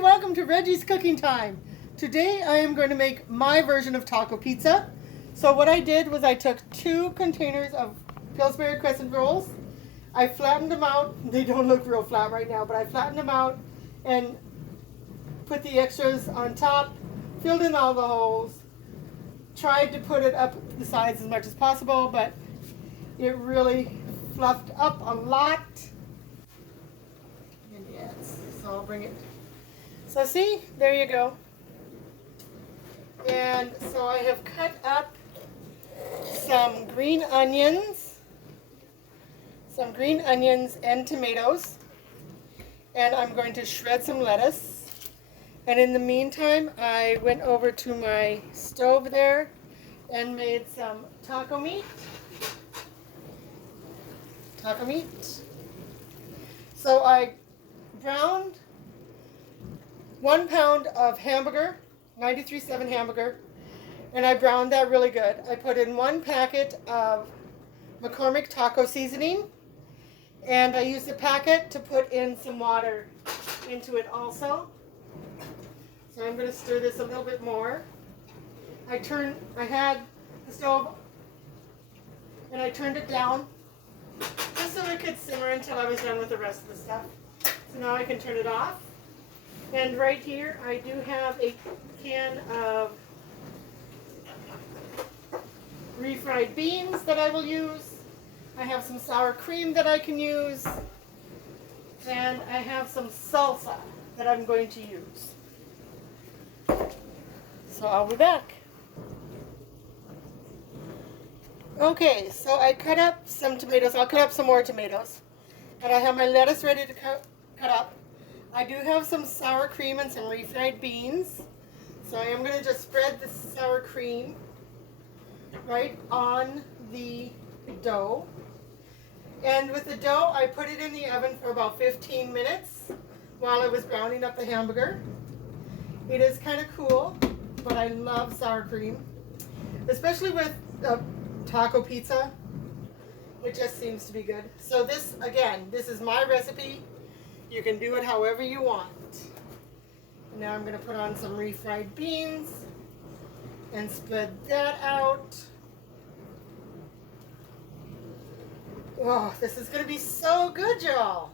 welcome to Reggie's Cooking Time. Today I am going to make my version of taco pizza. So what I did was I took 2 containers of Pillsbury crescent rolls. I flattened them out. They don't look real flat right now, but I flattened them out and put the extras on top, filled in all the holes, tried to put it up the sides as much as possible, but it really fluffed up a lot. And yes, so I'll bring it. So see, there you go. And so I have cut up some green onions and tomatoes, and I'm going to shred some lettuce. And in the meantime, I went over to my stove there and made some taco meat. So I browned 1 pound of hamburger, 93.7 hamburger, and I browned that really good. I put in 1 packet of McCormick taco seasoning, and I used a packet to put in some water into it also. So I'm going to stir this a little bit more. I had the stove and I turned it down just so it could simmer until I was done with the rest of the stuff. So now I can turn it off. And right here I do have a can of refried beans that I will use. I have some sour cream that I can use. And I have some salsa that I'm going to use. So I'll be back. Okay, so I cut up some tomatoes. I'll cut up some more tomatoes. And I have my lettuce ready to cut up. I do have some sour cream and some refried beans. So I am going to just spread the sour cream right on the dough. And with the dough, I put it in the oven for about 15 minutes while I was browning up the hamburger. It is kind of cool, but I love sour cream, especially with taco pizza. It just seems to be good. So this, again, this is my recipe. You can do it however you want. Now I'm going to put on some refried beans and spread that out. Oh, this is going to be so good, y'all.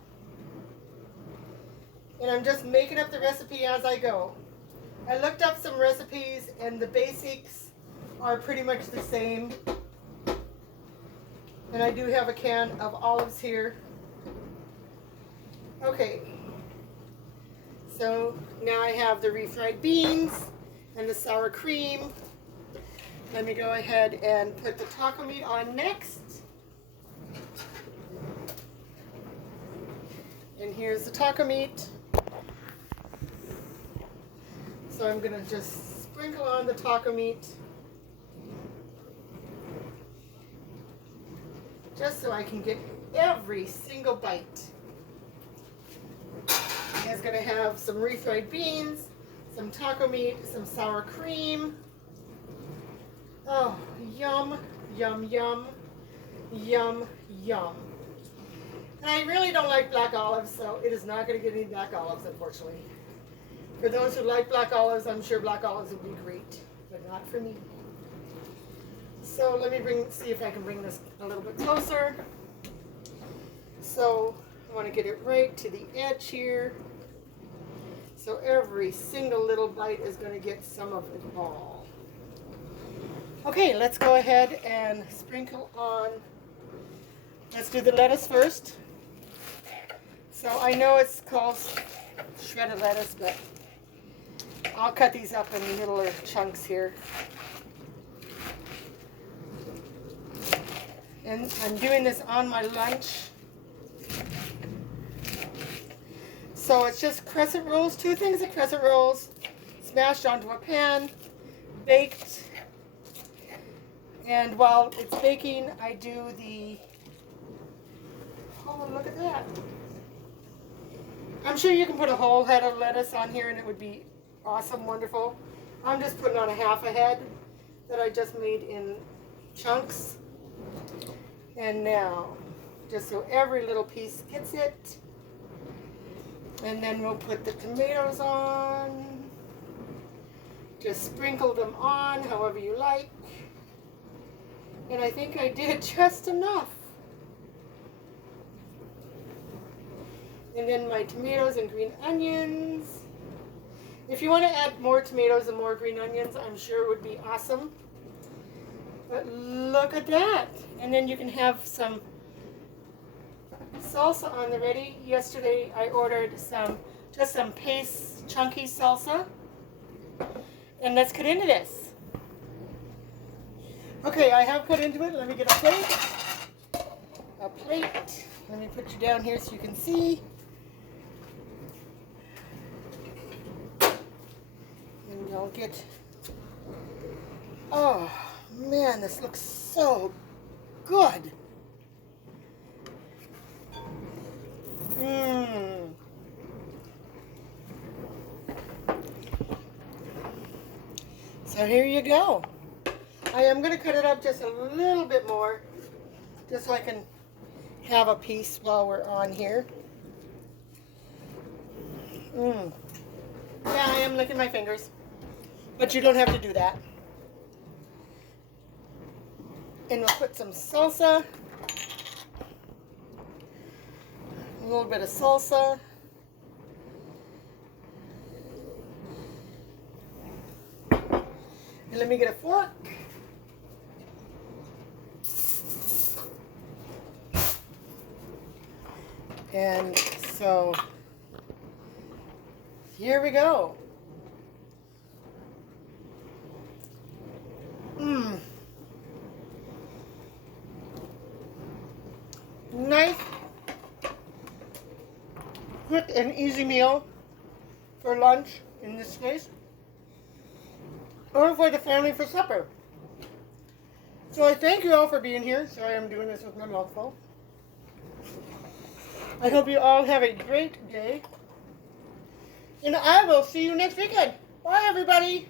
And I'm just making up the recipe as I go. I looked up some recipes and the basics are pretty much the same. And I do have a can of olives here. Okay, so now I have the refried beans and the sour cream. Let me go ahead and put the taco meat on next. And here's the taco meat. So I'm going to just sprinkle on the taco meat just so I can get every single bite. It's going to have some refried beans, some taco meat, some sour cream. Oh, yum, yum, yum, yum, yum. And I really don't like black olives, so it is not going to get any black olives, unfortunately. For those who like black olives, I'm sure black olives would be great, but not for me. So let me see if I can bring this a little bit closer. So I want to get it right to the edge here. So every single little bite is going to get some of it all. Okay, let's go ahead and sprinkle on. Let's do the lettuce first. So I know it's called shredded lettuce, but I'll cut these up in littler chunks here. And I'm doing this on my lunch. So it's just crescent rolls, 2 things of crescent rolls, smashed onto a pan, baked. And while it's baking, I do the, oh, look at that. I'm sure you can put a whole head of lettuce on here and it would be awesome, wonderful. I'm just putting on a half a head that I just made in chunks. And now, just so every little piece gets it, And then we'll put the tomatoes on. Just sprinkle them on however you like. And I think I did just enough. And then my tomatoes and green onions. If you want to add more tomatoes and more green onions, I'm sure it would be awesome. But look at that. And then you can have some salsa on the ready. Yesterday I ordered just some paste chunky salsa. And let's cut into this. Okay, I have cut into it. Let me get a plate. A plate. Let me put you down here so you can see. And I'll get... Oh, man, this looks so good. Mmm. So here you go. I am going to cut it up just a little bit more, just so I can have a piece while we're on here. Yeah, I am licking my fingers, but you don't have to do that. And we'll put some salsa, a little bit of salsa. And let me get a fork. And so, here we go. Nice, quick and easy meal for lunch in this case, or for the family for supper. So I thank you all for being here. Sorry I'm doing this with my mouth full. I hope you all have a great day. And I will see you next weekend. Bye, everybody.